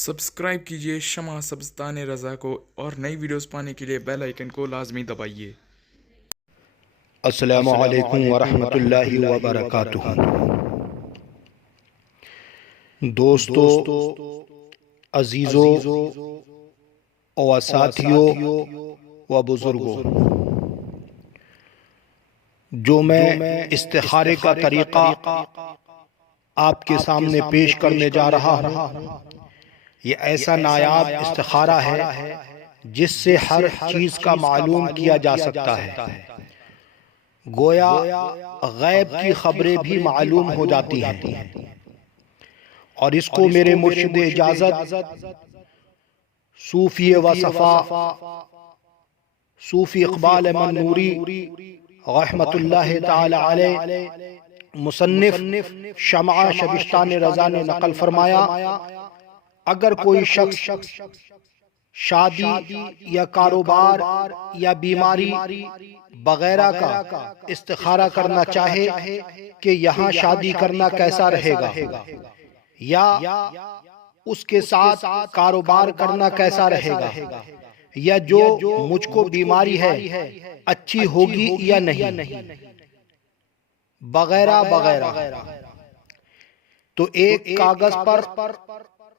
Subscribe کیجیے شمع سبزتان رضا کو اور نئی ویڈیوز پانے کے لیے بیل آئیکن کو لازمی دبائیے۔ السلام علیکم ورحمۃ اللہ وبرکاتہ۔ دوستو، عزیزو و ساتھیو و بزرگو، جو میں استخارے کا طریقہ آپ کے سامنے پیش کرنے جا رہا ہوں، یہ ایسا نایاب استخارہ ہے جس سے ہر چیز کا معلوم کیا جا سکتا ہے، گویا غیب کی خبریں بھی معلوم ہو جاتی ہیں۔ اور اس کو میرے مرشد اجازت صوفی وصفا صوفی اقبال احمد نوری رحمت اللہ تعالی علیہ مصنف شمع شبستان رضا نے نقل فرمایا، اگر کوئی شخص شادی یا کاروبار یا بیماری وغیرہ کا استخارہ کرنا چاہے کہ یہاں شادی کرنا کیسا رہے گا، یا اس کے ساتھ کاروبار کرنا کیسا رہے گا، یا جو مجھ کو بیماری ہے اچھی ہوگی یا نہیں، وغیرہ وغیرہ، تو ایک کاغذ پر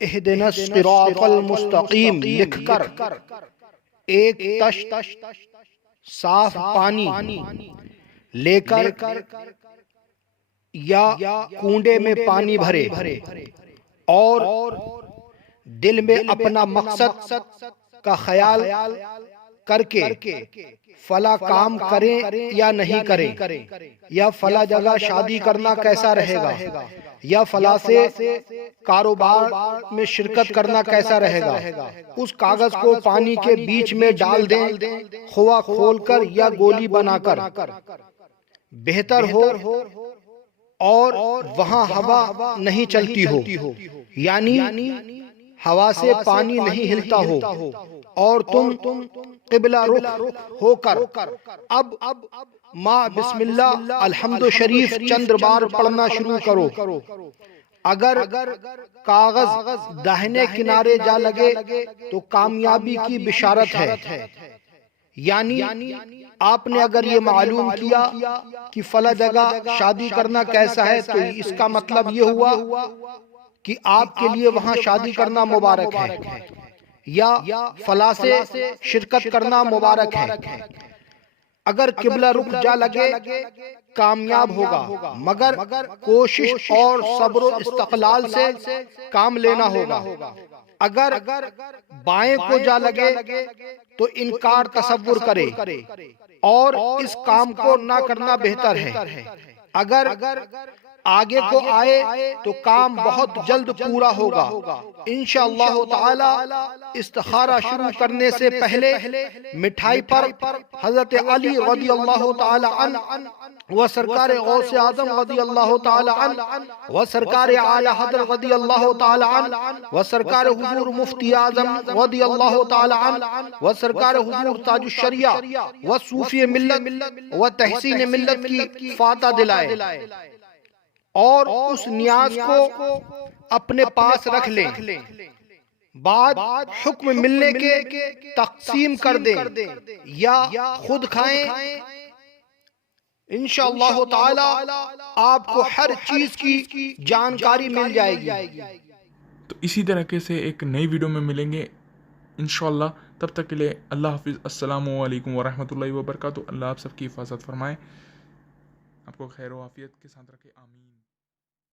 اہدنا الصراط المستقیم لکھ کر ایک تشت صاف پانی لے کر یا کنڈے میں پانی بھرے اور دل میں اپنا مقصد کا خیال کر کے فلاں کام کریں یا نہیں کریں، یا فلاں جگہ شادی کرنا کیسا رہے گا، یا فلاں سے کاروبار میں شرکت کرنا کیسا رہے گا، اس کاغذ کو پانی کے بیچ میں ڈال دیں، خوا کھول کر یا گولی بنا کر، بہتر ہو اور وہاں ہوا نہیں چلتی ہو، یعنی ہوا سے پانی نہیں ہلتا ہو، اور تم قبلہ رخ ہو کر اب ماں بسم اللہ الحمد شریف چند بار پڑھنا شروع کرو۔ اگر کاغذ داہنے کنارے جا لگے تو کامیابی کی بشارت ہے، یعنی آپ نے اگر یہ معلوم کیا کہ فلاں جگہ شادی کرنا کیسا ہے تو اس کا مطلب یہ ہوا کہ آپ کے لیے وہاں شادی کرنا مبارک ہے، یا فلاں سے شرکت کرنا مبارک ہے۔ اگر قبلہ رخ جا لگے کامیاب ہوگا، مگر کوشش اور صبر و استقلال سے کام لینا ہوگا۔ اگر بائیں کو جا لگے تو انکار تصور کرے اور اس کام کو نہ کرنا بہتر ہے۔ اگر آگے کو آئے تو کام بہت جلد پورا ہوگا۔ انشاءاللہ تعالی استخارہ شروع کرنے سے پہلے مٹھائی پر حضرت علی رضی اللہ تعالی عنہ و سرکار غوث اعظم رضی اللہ تعالی عنہ و سرکار اعلی حضرت رضی اللہ تعالی عنہ و سرکار حضور مفتی اعظم رضی اللہ تعالی عنہ و سرکار حضور تاج الشریعہ و صوفی ملت و تحسین ملت کی فاتح دلائے، اور اس نیاز کو اپنے پاس رکھ لیں، بعد حکم ملنے کے تقسیم کر دیں یا خود کھائیں، انشاءاللہ تعالی آپ کو ہر چیز کی جانکاری مل جائے گی۔ تو اسی طریقے سے ایک نئی ویڈیو میں ملیں گے انشاءاللہ، تب تک کے لیے اللہ حافظ۔ السلام علیکم ورحمۃ اللہ وبرکاتہ۔ اللہ آپ سب کی حفاظت فرمائے، آپ کو خیر و عافیت کے ساتھ رکھے، آمین۔